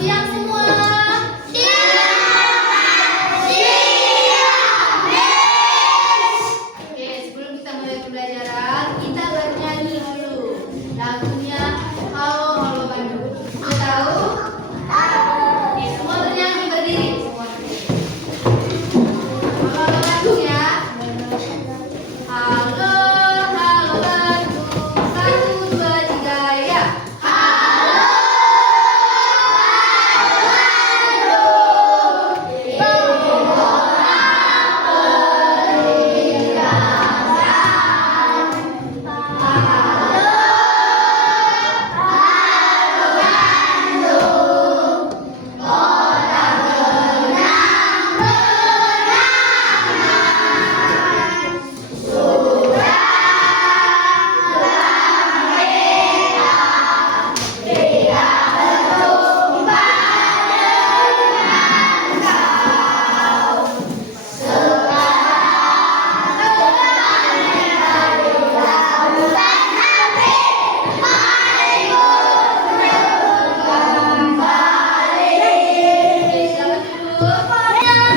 siang semua. Oke, sebelum kita mulai pembelajaran, kita bernyanyi dulu. Lagunya Halo Halo Bandung. Sudah tahu? Oke, semua bernyanyi berdiri. Halo Halo Bandung ya. Halo Halo Bandung. 1, 2, 3 ya.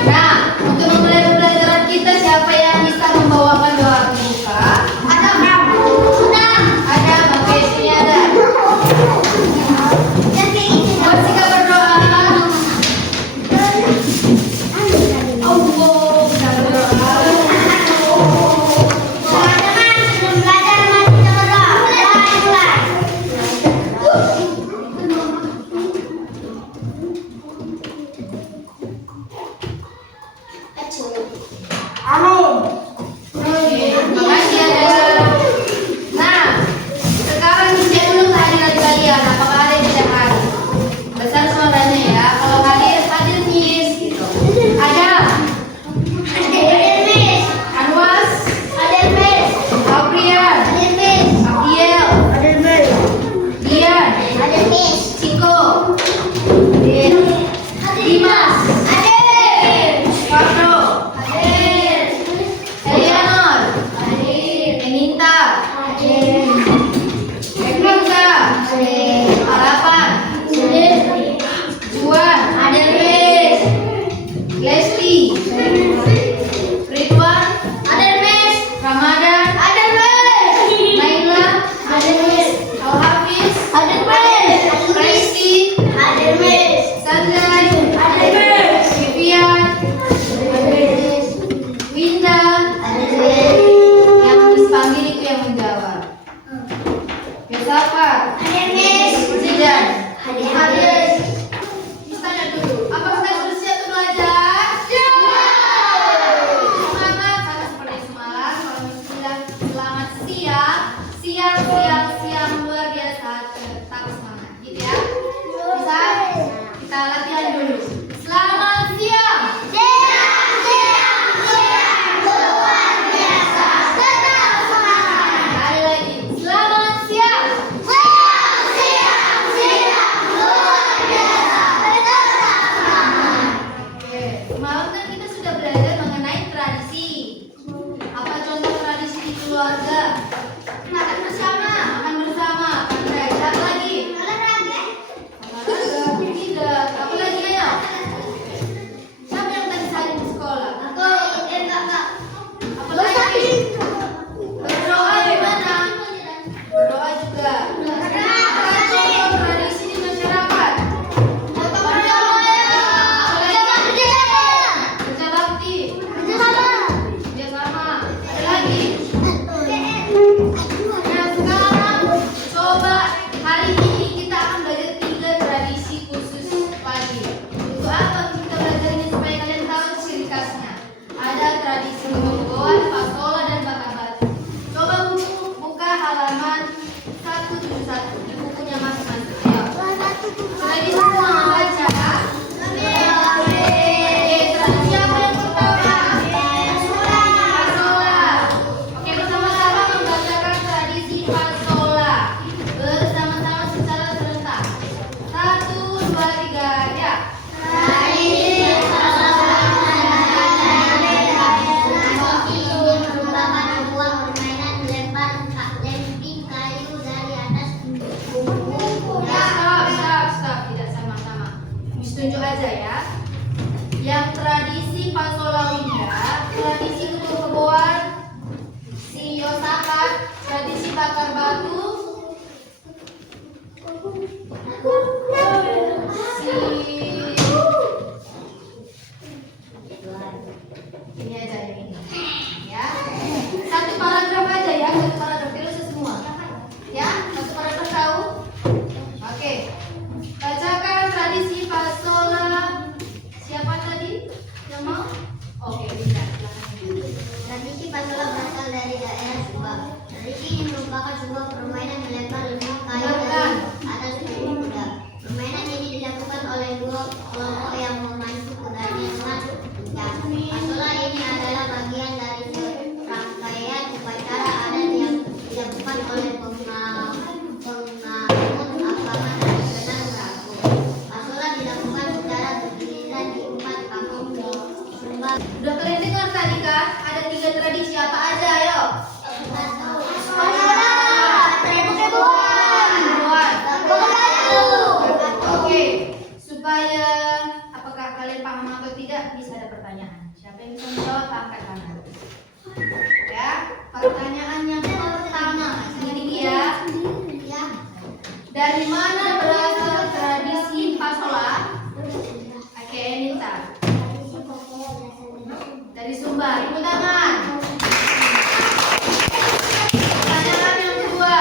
Nah, untuk memulai pembelajaran kita, siapa yang bisa membawakan doa pembuka? Ada, oke, sini ada. Jessica berdoa. Allah, kita berdoa. Oke, makasih ada. Nah, sekarang cek dulu kehadiran kalian. Apakah ada yang tidak hadir? Besar suaranya ya. Kalau hadir, hadir Miss gitu. Ada Anwas, Aprian, Abiel, Dian, Ciko, Dimas, Fardo, Eleanor, Eninta, Ekrinsa, Harapan, Juan, Lesti, Ridwan, Ramadan, Naila, Al-Hafiz, Resti, Sanjay, Vivian, Winda, yang dipanggil itu yang menjawab. Siapa? Zidan. Hadir. Tanya dulu. Apakah kalian sudah siap untuk belajar? Semangat sama seperti semalam. Kalau bilang selamat siang, siang luar biasa. Tetap semangat, gitu ya. Bisa kita latihan ditunjuk aja ya. Yang tradisi Pasola Winda, tradisi kebun-kebuan, si Yosafat, tradisi bakar batu, ini aja yang ini ya. Satu paragraf aja ya, satu paragraf dulu semua ya, satu paragraf tahu. Oke, bacakan tradisi Pasola. Siapa tadi yang mau? Oke, bisa. Tradisi Pasola berasal dari daerah Sumba. Tradisi ini merupakan sebuah permainan melempar lembing kayu dari atas punggung kuda. Permainan ini dilakukan oleh dua kelompok yang memacu kudanya dengan kencang. Pasola ini adalah bagian dari serangkaian upacara adat yang dilakukan oleh penganut agama tradisional Merabu. Pasola dilakukan secara bergiliran di 4 kampung di Sumba. Udah kalian dengar tadi kan? Ada 3 tradisi apa aja, ayo? Oke, supaya apakah kalian paham atau tidak, bisa ada pertanyaan. Siapa yang bisa menjawab, angkat tangan. Ya, pertanyaan yang pertama, ini ya. Dari mana berasal tradisi Pasola? Oke, Nita. Dari Sumba, ibu tangan. Pertanyaan yang kedua,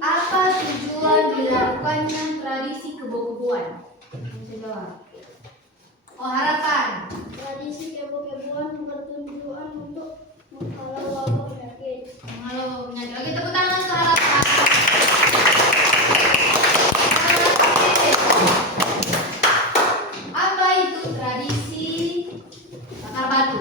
apa tujuan dilakukannya tradisi kebo-keboan? Bisa jawab. Oh, harapan. Tradisi kebo-keboan bertujuan untuk menghalau wabah penyakit. Halo, penyakit. Oke, tepuk tangan untuk harapan. Apa itu tradisi bakar batu?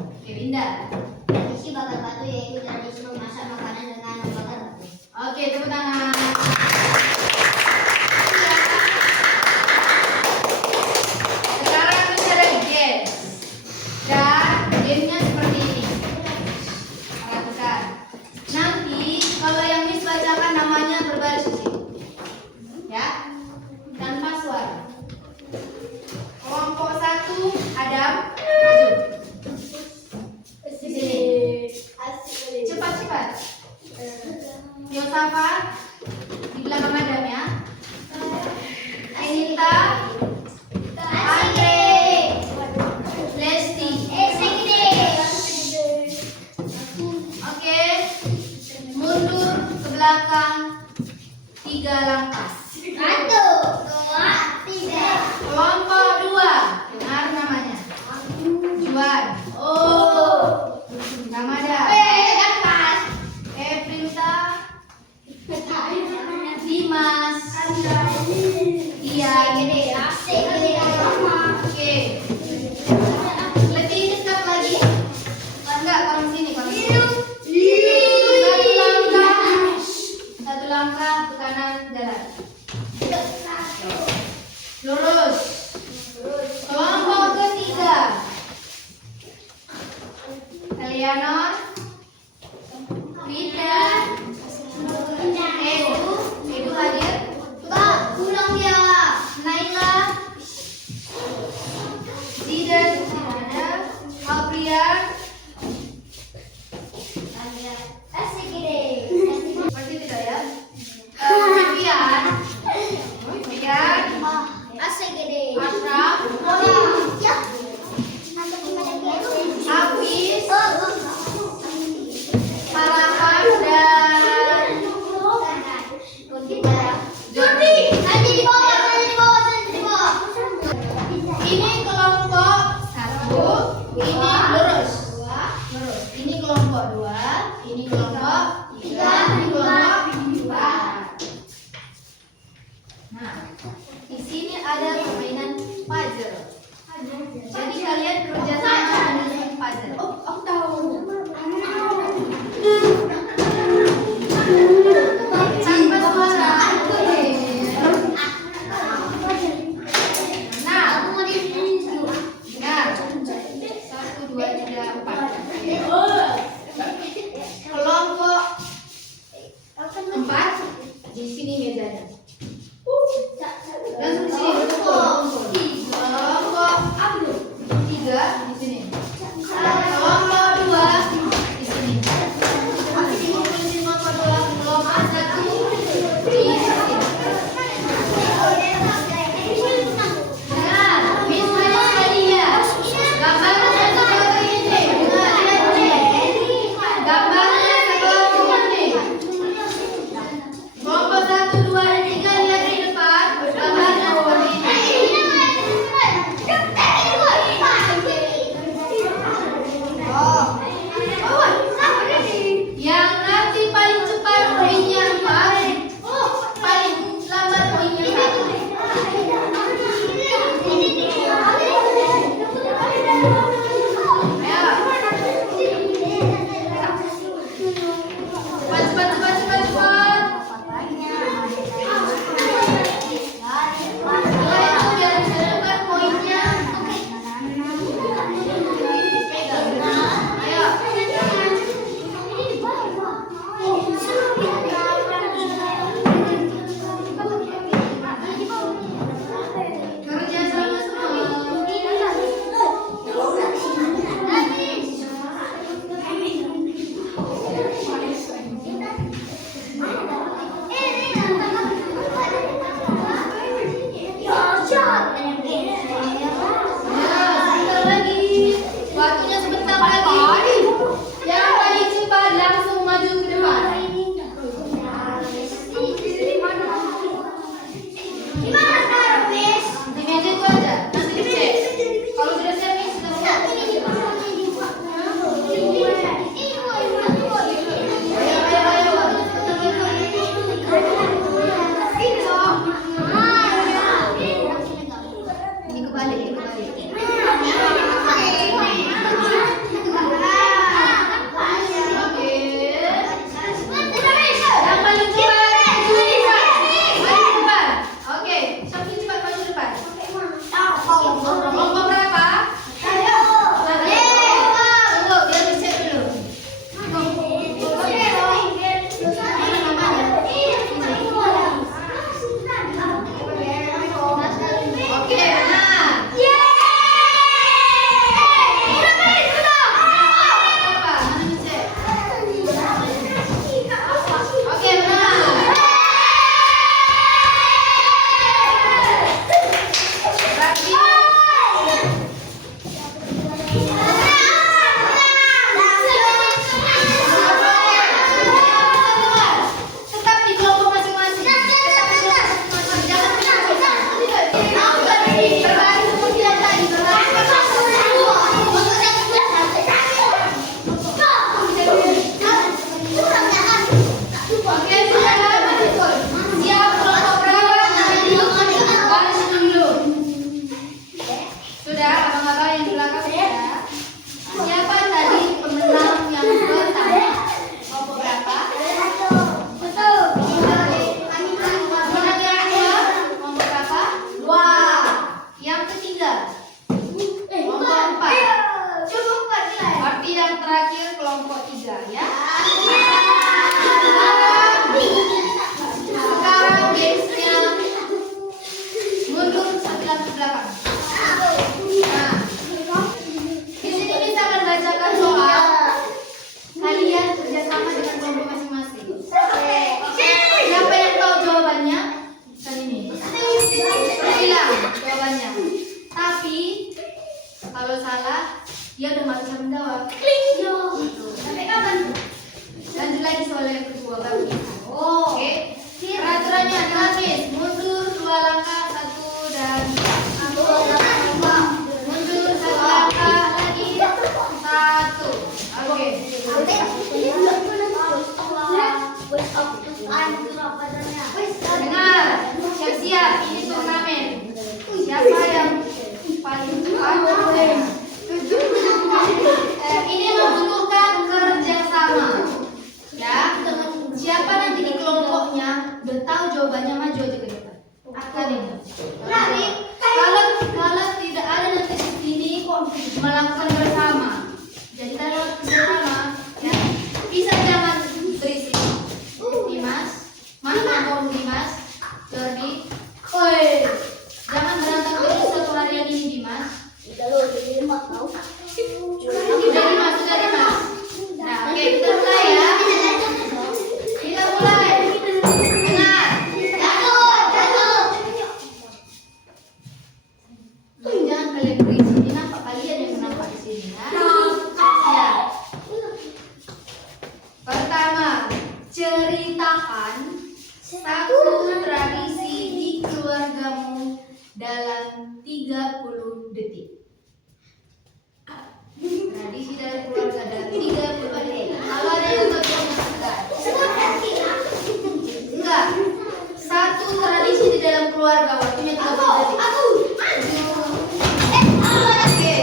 Oke, Winda. Tradisi bakar batu yaitu tradisi memasak makanan dengan membakar batu. Oke, tepuk tangan. Sekarang kita ada game. Dan gamenya seperti ini. Perhatikan. Nanti kalau yang Miss bacakan namanya berbaris di sini. Ya. Tanpa suara. Kelompok 1 Adam maju. Di sini. Cepat-cepat. Yosafat di belakang Adam ya. Anita, Andre, Lesti. Oke, mundur ke belakang 3 langkah. 1, 2, 3. Kelompok 2, dengar namanya. Juan. Oh, Ramada. Printa. Dimas. Iya, gede. Oke. Lebih dekat lagi. Enggak, orang sini, orang sini. Satu langkah ke kanan jalan. Lurus. Kelompok ketiga. Eleanor, Vida, Edu hadir. Pulang dia. Naila, Zidan, ada, Aprian. Seperti tidak ya? Vivian, Ashraf, Hafiz, Harapan, dan Jordi. Ini kelompok 1, ini lurus. Ini kelompok 2, ini kelompok 3, ini kelompok 4. Nah, di sini ada permainan puzzle. Jadi kalian kerja sama menyusun puzzle. Oh, aku tahu. Tanpa suara. Nah, dengar. 1, 2, 3, 4. Kelompok 4 di sini mejanya. Langsung di sini. Dia udah nggak bisa menjawab. Gitu. Sampai kapan? Lanjut lagi soal yang kedua baru kita. Oke. Peraturannya gratis. Mundur 2 langkah, 1 dan 2. Mundur 1 langkah lagi, 1. Oke. Dengar, siap-siap. Ini turnamen. Siapa yang paling cepat? Ini membutuhkan kerjasama. Ya, siapa nanti di kelompoknya udah tahu jawabannya, maju aja ke depan. Akan itu. Kalau tidak ada nanti di sini melakukan bersama. Jadi kalau bersama, ya bisa jangan berisik. Dimas, mana kamu Dimas? Jordi, oi, jangan berantem terus satu harian ini Dimas. Sudah Dimas. Nah, oke, kita mulai ya. Kita mulai. Dengar. Jangan kalian berisik. Ini nampak kalian yang menampak di sini ya. Ya. Pertama, ceritakan satu tradisi di keluargamu dalam 30 detik. Tradisi dalam keluarga dalam 30 detik. Kalau ada yang nggak bisa enggak. Satu tradisi di dalam keluarga waktunya 30 detik. Oke.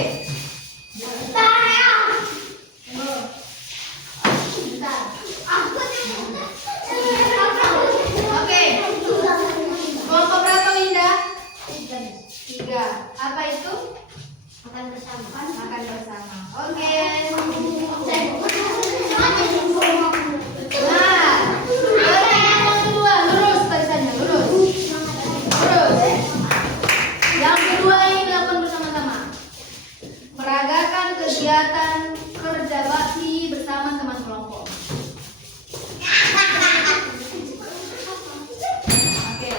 Oke. Kelompok berapa Winda? 3. Apa itu? Makan bersama. Oke. Nah, yang kedua lurus barisannya, lurus. Yang kedua ini dilakukan bersama-sama. Peragakan kegiatan kerja bakti bersama teman kelompok. Oke,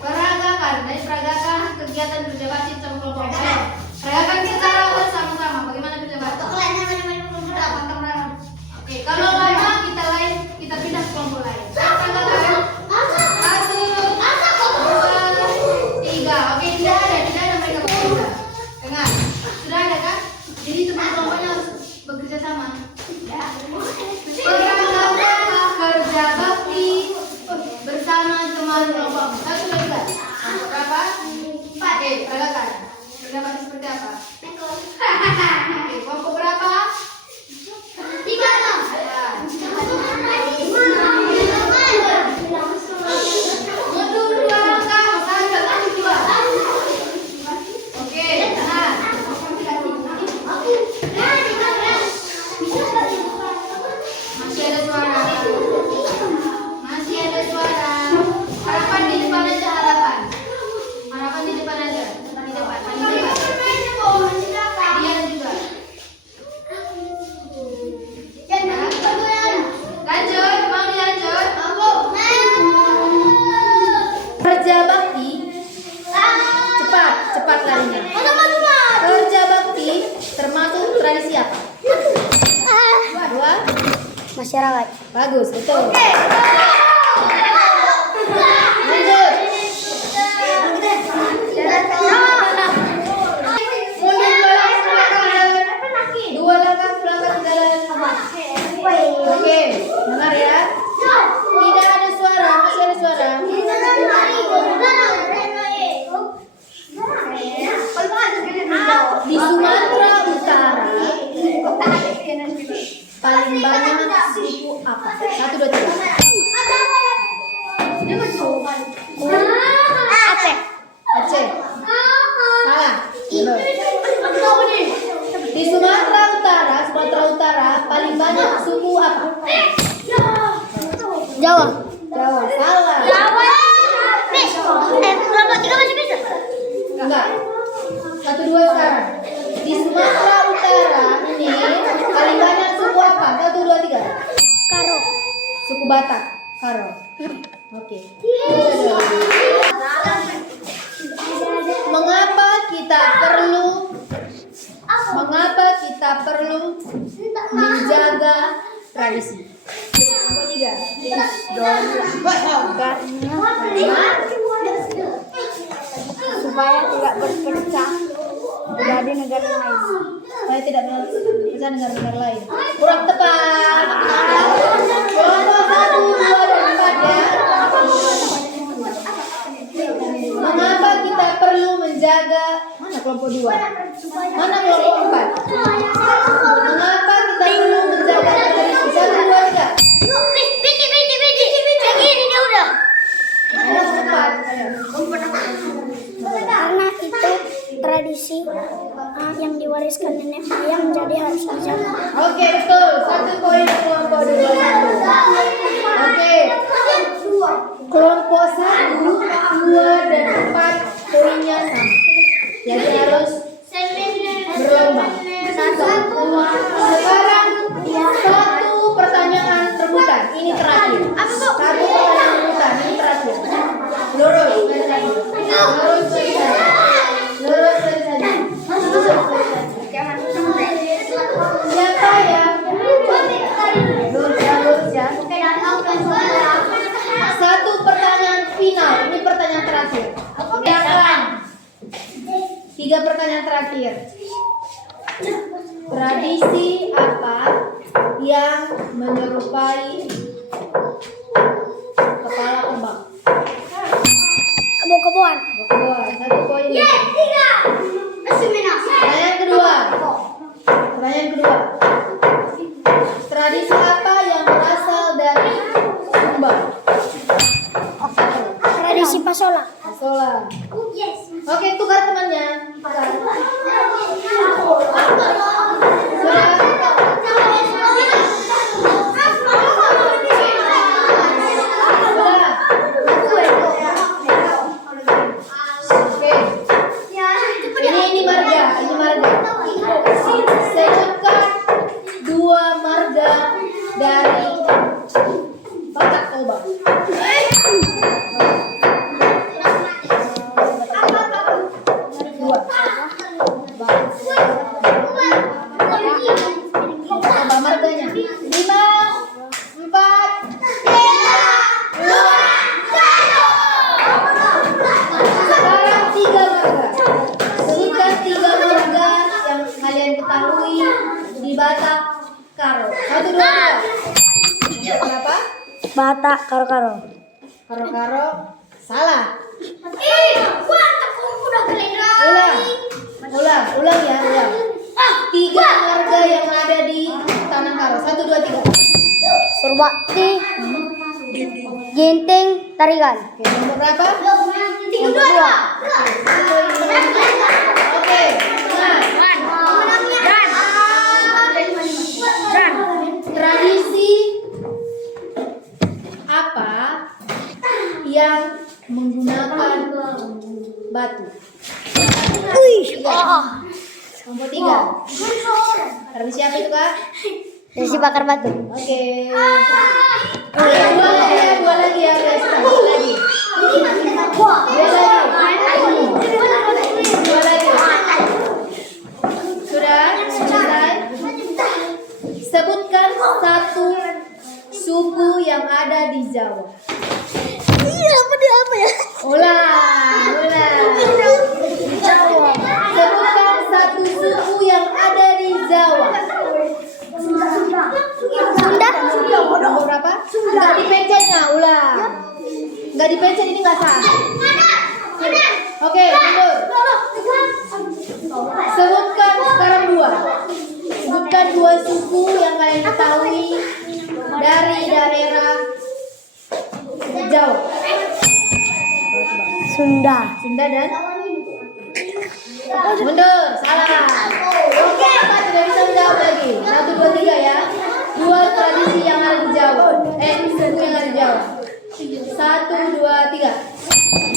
peragakan kegiatan kerja bakti bersama kelompok. Ayo, peragakan secara bersama-sama. Bagaimana kerja bakti? Oke, kalau lama kita pindah ke kelompok lain. Peragakan 1, 2, 3. Oke, tidak ada mereka bekerja. Dengar, sudah ada kan? Jadi teman kelompoknya harus bekerja sama. Ya. Peragakan kerja bakti bersama teman kelompok. 1, 2, 3. Kelompok berapa? 4. Peragakan kerja bakti seperti apa? Oke, kelompok berapa? 3. Mundur 2 langkah, 1, 2. Oke, nah. Masih ada suara. Harapan di depan aja, harapan. Harapan di depan aja. Di depan. Dian juga. Lanjut, mau dilanjut? Kerja bakti. Cepat larinya. Kerja bakti termasuk tradisi apa? 2. Masyarakat. Bagus, betul. Lanjut. Mundur 2 langkah ke jalan. Oke, dengar ya. Tidak ada suara, masih ada suara. Di Sumatera Utara paling banyak suku apa? 1, 2, 3. Aceh. Salah. Di Sumatera Utara paling banyak suku apa? Jawa. Salah. Kelompok 3 masih bisa? Enggak. 1, 2 sekarang. Di Sumatera Utara ini paling banyak suku apa? 1, 2, 3. Karo. Suku Batak. Karo. Oke. Mengapa kita kita perlu menjaga tradisi. Nomor 3. supaya tidak berpecah menjadi negara lain. Supaya tidak berpecah negara-negara lain. Kurang tepat. Kelompok 1, 2, dan 4 ya. Mengapa kita perlu menjaga mana kelompok 2? Mana kelompok 4? Mengapa kita perlu menjaga tradisi? 1, 2, 3. Ayo cepat. Karena itu tradisi yang diwariskan nenek moyang jadi harus dijaga. Oke, betul. 1 poin kelompok 2. Oke. Kelompok 1, 2, dan 4 poinnya sama. Jadi harus berlomba. Sekarang satu pertanyaan rebutan. Ini terakhir. Satu pertanyaan rebutan. Ini terakhir. Lurus. Lurus saja. Lurus saja. Siapa yang lurus ya? Satu pertanyaan final. Ini pertanyaan terakhir. Silakan. 3 pertanyaan terakhir. Tradisi apa yang menyerupai kepala kembang? Kebo-keboan. Kebun. 1 poin. Pertanyaan kedua. Tradisi apa yang berasal dari Sumba? Tradisi pasola. Pasola. Oke, tukar temannya. Ini marga. Sebutkan 2 marga dari Batak Toba. Coba marganya. 5, 4, 3, 2. Sekarang 3 marga. Sebutkan 3 marga yang kalian ketahui di Batak Karo. 1, 2, 3. Berapa? Batak karo-karo. Karo-karo. Salah. Ulang ya. 3 marga yang ada di Tanah Karo. 1, 2, 3. Surbakti, Ginting, Tarigan. Oke, nomor berapa? Yang kedua. Oke, nah. Tradisi apa yang menggunakan batu? Nomor 3. Tradisi apa itu, Kak? Tradisi bakar batu. Oke. Dua lagi ya, guys. Dua lagi. Sudah selesai. Sebutkan 1 suku yang ada di Jawa. Apa ya? Ulang. Sebutkan 1 suku yang ada di Jawa. Sunda. Nomor berapa? Enggak dipencetnya, ulang. Enggak dipencet, ini enggak sah. Oke, mundur. Sebutkan sekarang 2. Sebutkan 2 suku yang kalian ketahui dari daerah Jawa. Sunda. Sunda dan mundur, salah. Oke, Pak tidak bisa menjawab lagi. 1, 2, 3 ya. 2 tradisi yang ada di Jawa. Suku yang ada di Jawa. 1, 2, 3.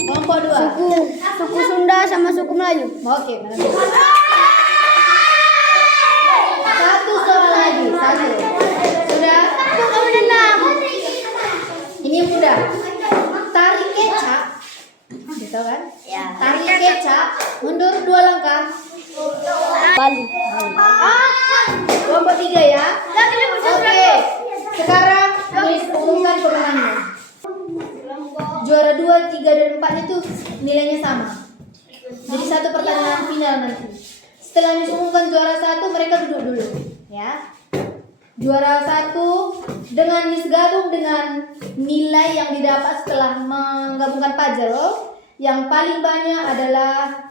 Kelompok 2. Suku Sunda sama suku Melayu. Oke, satu soal lagi. 1. Sudah? Ini mudah. Tari kecak. Gitu kan? Ya. Tari kecak. Mundur 2 langkah. Bali. Kelompok 3 ya. Oke. Sekarang Miss umumkan pemenangnya. Juara 2, 3 dan 4 itu nilainya sama. Jadi satu pertandingan final nanti. Setelah Miss umumkan juara 1, mereka duduk dulu, ya. Juara 1 dengan Miss gabung dengan nilai yang didapat setelah menggabungkan puzzle, yang paling banyak adalah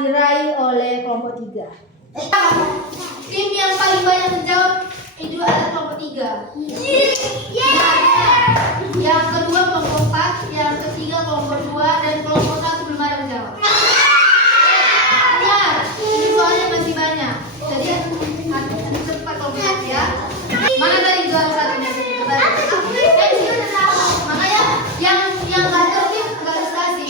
diraih oleh kelompok 3. Tim yang paling banyak menjawab itu adalah kelompok 3. Yang kedua kelompok 4, yang ketiga kelompok 2, dan kelompok 1 belum ada menjawab. Benar, ini soalnya masih banyak. Jadi cepat kelompok 1 ya. Mana tadi juara 1-nya? Makanya yang nggak tertib nggak harus kasih.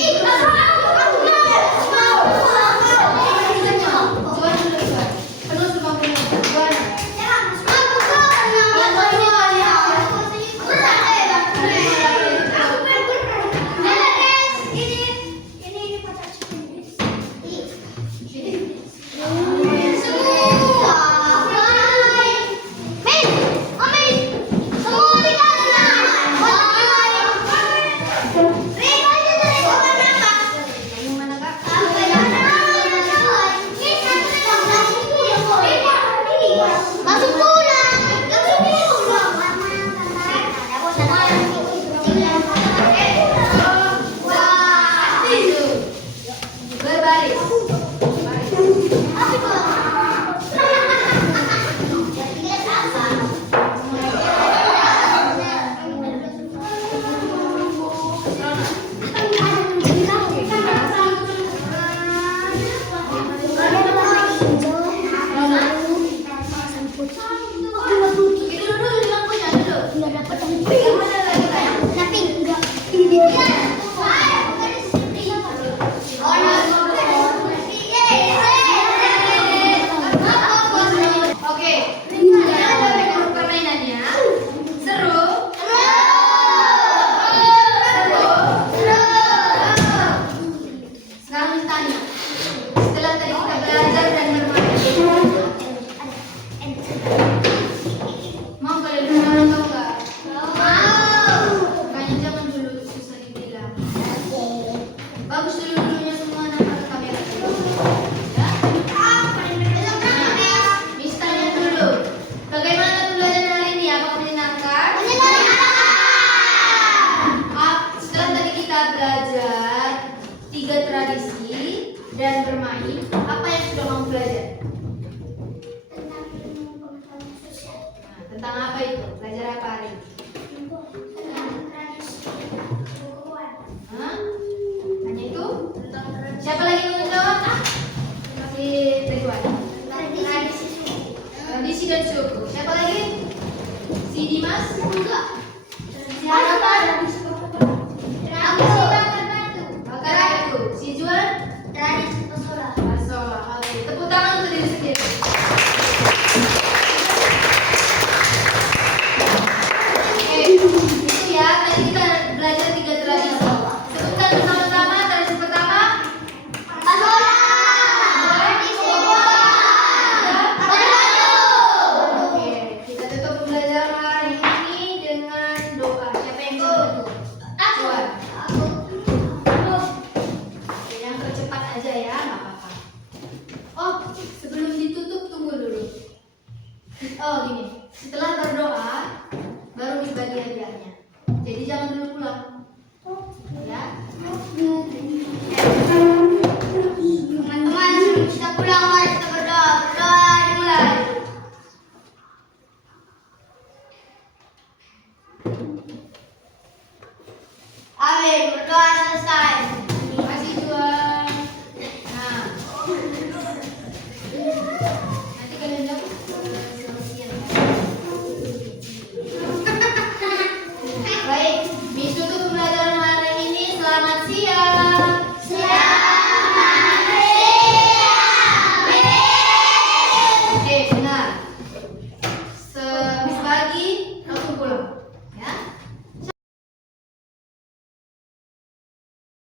Dan bermain, apa yang sudah kamu belajar? Tentang apa itu? Belajar apa hari ini? Hanya itu? Siapa lagi yang mau jawab? Masih Ridwan. Tradisi dan suku. Siapa lagi? Si Dimas? Siapa?